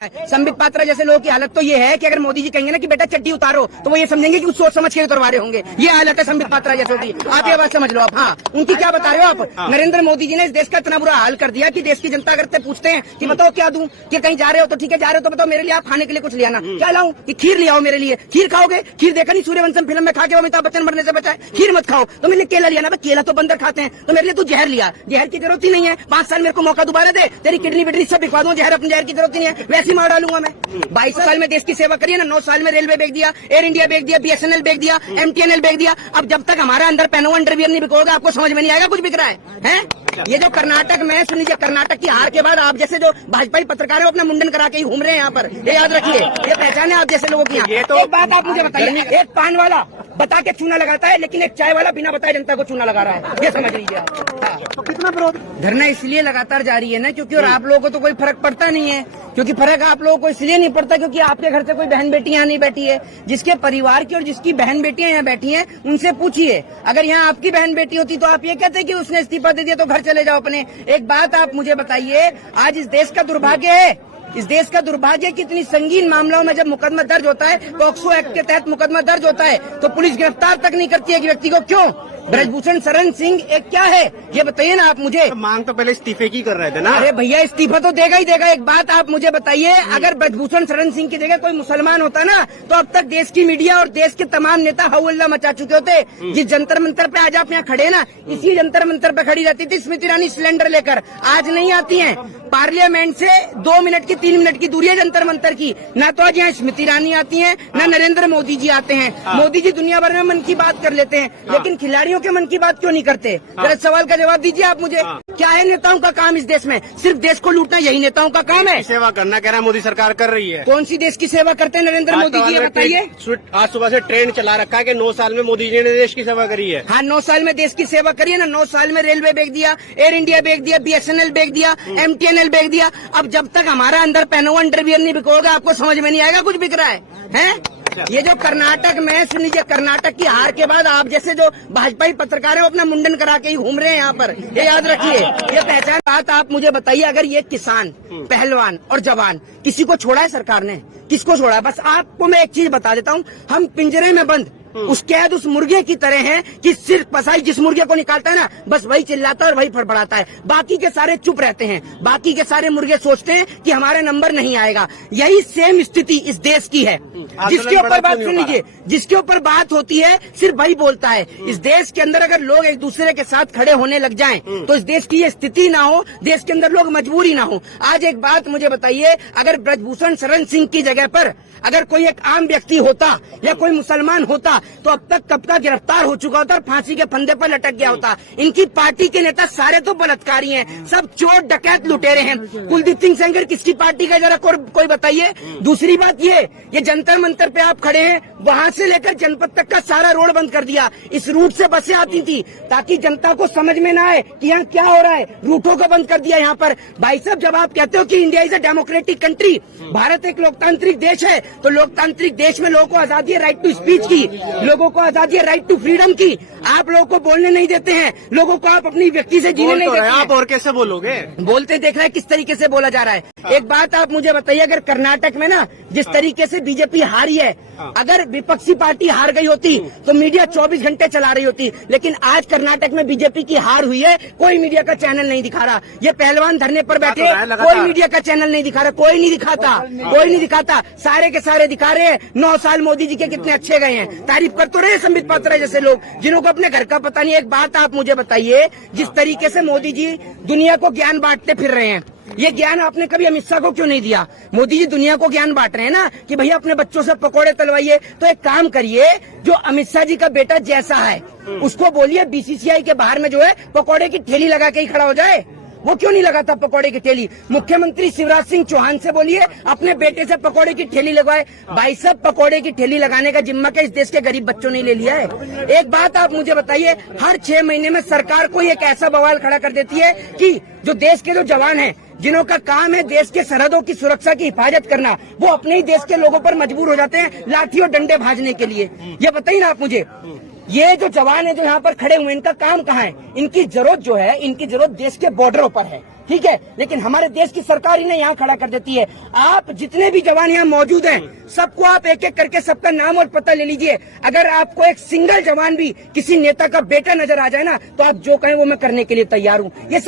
संबित पात्रा जैसे लोगों की हालत तो ये है कि अगर मोदी जी कहेंगे ना कि बेटा चड्डी उतारो तो वो ये समझेंगे कि कुछ सोच समझ के उतरवा रहे होंगे। ये हालत है संबित पात्रा जैसे की। आप ये बात समझ लो आप। हाँ, उनकी क्या बता रहे हो आप? नरेंद्र मोदी जी ने इस देश का इतना बुरा हाल कर दिया कि देश की जनता अगर पूछते हैं कि बताओ क्या दूं, कि कहीं जा रहे हो तो ठीक है, जा रहे हो तो बताओ मेरे लिए आप खाने के लिए कुछ ले आना। क्या लाऊं? कि खीर ले आओ मेरे लिए। खीर खाओगे? खीर देखा नहीं सूर्यवंशम फिल्म में खा के अमिताभ बच्चन मरने से बचा है? खीर मत खाओ तो मेरे लिए केला लिया ना। केला तो बंदर खाते हैं, तो मेरे लिए तू जहर लिया। जहर की जरूरत ही नहीं है। 5 साल मेरे को मौका दोबारा दे, तेरी किडनी बिडनी सब बिकवा दूं। जहर अपनी जहर की जरूरत ही नहीं है, वैसे मार डालूंगा मैं। 22 साल में देश की सेवा करिए ना। 9 साल में रेलवे बेच दिया, एयर इंडिया बेच दिया, BSNL बेच दिया, MTNL बेच दिया। अब जब तक हमारा अंदर पेनो अंडरवियर नहीं बिकोगा आपको समझ में नहीं आएगा कुछ बिक रहा है? ये जो कर्नाटक में सुन लीजिए, कर्नाटक की हार के बाद आप जैसे जो भाजपाई पत्रकार है अपना मुंडन करा के ही घूम रहे हैं यहाँ पर। ये याद रखिए, ये पहचान है आप जैसे लोगों की। ये तो एक बात आप मुझे बताइए, एक पान वाला बता के चूना लगाता है लेकिन एक चाय वाला बिना बताए जनता को चूना लगा रहा है। ये समझ लीजिए आप। तो कितना विरोध धरना इसलिए लगातार जारी है ना क्योंकि और आप लोगों को तो कोई फर्क पड़ता नहीं है। क्योंकि फर्क आप लोगों को इसलिए नहीं पड़ता क्योंकि आपके घर से कोई बहन बेटी यहाँ नहीं बैठी है। जिसके परिवार की और जिसकी बहन बेटियां यहाँ बैठी हैं उनसे पूछिए। अगर यहाँ आपकी बहन बेटी होती तो आप ये कहते कि उसने इस्तीफा दे दिया तो घर चले जाओ अपने। एक बात आप मुझे बताइए, आज इस देश का दुर्भाग्य है, इस देश का दुर्भाग्य कि इतनी संगीन मामलों में जब मुकदमा दर्ज होता है, पॉक्सो एक्ट के तहत मुकदमा दर्ज होता है तो पुलिस गिरफ्तार तक नहीं करती है कि व्यक्ति को। क्यों? ब्रजभूषण शरण सिंह एक क्या है ये बताइए ना आप मुझे। मांग तो पहले इस्तीफे की कर रहे थे ना। अरे भैया इस्तीफा तो देगा ही देगा। एक बात आप मुझे बताइए, अगर ब्रजभूषण शरण सिंह की जगह कोई मुसलमान होता ना तो अब तक देश की मीडिया और देश के तमाम नेता हौल्ला मचा चुके होते। जिस जंतर मंतर पे आज आप यहाँ खड़े ना, इसी जंतर मंतर पे खड़ी रहती थी स्मृति ईरानी सिलेंडर लेकर। आज नहीं आती है। पार्लियामेंट से 2 मिनट की 3 मिनट की दूरी है जंतर मंतर की। ना तो आज यहाँ स्मृति ईरानी आती है, ना नरेंद्र मोदी जी आते हैं। मोदी जी दुनिया भर में मन की बात कर लेते हैं, लेकिन खिलाड़ियों के मन की बात क्यों नहीं करते? जरा सवाल का जवाब दीजिए आप मुझे। क्या है नेताओं का काम इस देश में? सिर्फ देश को लूटना यही नेताओं का काम है? सेवा करना कह रहा है मोदी सरकार कर रही है। कौन सी देश की सेवा करते हैं नरेंद्र मोदी जी, बताइए। आज सुबह से ट्रेंड चला रखा है कि 9 साल में मोदी जी ने देश की सेवा करी है। हाँ, 9 साल में देश की सेवा करी है ना। 9 साल में रेलवे बेच दिया, एयर इंडिया बेच दिया, BSNL बेच दिया, MTNL बेच दिया। अब जब तक हमारा अंदर पेनो अंडरवियर नहीं बिकोगा आपको समझ में नहीं आएगा कुछ बिक रहा है? ये जो कर्नाटक में सुन लीजिए, कर्नाटक की हार के बाद आप जैसे जो भाजपाई पत्रकार है अपना मुंडन करा के ही घूम रहे हैं यहाँ पर। ये याद रखिए, ये पहचान। बात आप मुझे बताइए, अगर ये किसान, पहलवान और जवान किसी को छोड़ा है सरकार ने? किसको छोड़ा है? बस आपको मैं एक चीज बता देता हूँ, हम पिंजरे में बंद उस कैद उस मुर्गे की तरह हैं कि सिर्फ कसाई जिस मुर्गे को निकालता है ना बस वही चिल्लाता है और वही फड़फड़ाता है। बाकी के सारे चुप रहते हैं। बाकी के सारे मुर्गे सोचते हैं कि हमारा नंबर नहीं आएगा। यही सेम स्थिति इस देश की है। जिसके ऊपर बात सुन लीजिए, जिसके ऊपर बात होती है सिर्फ वही बोलता है। इस देश के अंदर अगर लोग एक दूसरे के साथ खड़े होने लग जाएं तो इस देश की ये स्थिति ना हो, देश के अंदर लोग मजबूरी ना हो। आज एक बात मुझे बताइए, अगर ब्रजभूषण शरण सिंह की जगह पर अगर कोई एक आम व्यक्ति होता या कोई मुसलमान होता तो अब तक कब का गिरफ्तार हो चुका होता और फांसी के फंदे पर लटक गया होता। इनकी पार्टी के नेता सारे तो बलात्कारी हैं, सब चोर डकैत लुटेरे हैं। कुलदीप सिंह सेंगर किसकी पार्टी का जरा कोई बताइए। दूसरी बात ये जंतर मंतर पे आप खड़े हैं, वहाँ से लेकर जनपद तक का सारा रोड बंद कर दिया। इस रूट से बसें आती थी ताकि जनता को समझ में ना आए कि यहाँ क्या हो रहा है। रूटों को बंद कर दिया यहाँ पर। भाई साहब, जब आप कहते हो कि India is a democratic country, Bharat एक लोकतांत्रिक देश है, तो लोकतांत्रिक देश में लोगों को आजादी है राइट टू स्पीच की, लोगों को आजादी है राइट टू फ्रीडम की। आप लोगों को बोलने नहीं देते हैं, लोगों को आप अपनी व्यक्ति से जीने नहीं देते हैं। आप और कैसे बोलोगे? बोलते देख रहे हैं किस तरीके से बोला जा रहा है। एक बात आप मुझे बताइए, अगर कर्नाटक में ना जिस तरीके से बीजेपी हारी है, अगर विपक्षी पार्टी हार गई होती तो मीडिया 24 घंटे चला रही होती। लेकिन आज कर्नाटक में बीजेपी की हार हुई है, कोई मीडिया का चैनल नहीं दिखा रहा। ये पहलवान धरने पर बैठे, कोई मीडिया का चैनल नहीं दिखा रहा, कोई नहीं दिखाता, कोई नहीं दिखाता। सारे के सारे दिखा रहे हैं 9 साल मोदी जी के कितने अच्छे गए हैं। तारीफ कर तो रहे संबित पात्रा जैसे लोग जिन्होंने अपने घर का पता नहीं। एक बात आप मुझे बताइए, जिस तरीके से मोदी जी दुनिया को ज्ञान बांटते फिर रहे हैं, ये ज्ञान आपने कभी अमित शाह को क्यों नहीं दिया? मोदी जी दुनिया को ज्ञान बांट रहे हैं ना कि भैया अपने बच्चों से पकोड़े तलवाइए। तो एक काम करिए, जो अमित शाह जी का बेटा जैसा है उसको बोलिए BCCI के बाहर में जो है पकोड़े की ठेली लगा के ही खड़ा हो जाए। वो क्यों नहीं लगाता पकोड़े की ठेली? मुख्यमंत्री शिवराज सिंह चौहान से बोलिए अपने बेटे से पकोड़े की ठेली लगवाए। भाई साहब, पकोड़े की ठेली लगाने का जिम्मा क्या इस देश के गरीब बच्चों ने ले लिया है? एक बात आप मुझे बताइए, हर 6 महीने में सरकार कोई एक ऐसा बवाल खड़ा कर देती है कि जो देश के जो जवान हैं, जिन्हों का काम है देश के सरहदों की सुरक्षा की हिफाजत करना, वो अपने ही देश के लोगों पर मजबूर हो जाते हैं लाठी और डंडे भाजने के लिए। ये बताइए ना आप मुझे, ये जो जवान है जो यहाँ पर खड़े हुए, इनका काम कहाँ है? इनकी जरूरत जो है, इनकी जरूरत देश के बॉर्डरों पर है। ठीक है, लेकिन हमारे देश की सरकार इन्हें यहाँ खड़ा कर देती है। आप जितने भी जवान यहाँ मौजूद हैं, सबको आप एक एक करके सबका नाम और पता ले लीजिए। अगर आपको एक सिंगल जवान भी किसी नेता का बेटा नजर आ जाए ना, तो आप जो कहें वो मैं करने के लिए तैयार हूँ। ये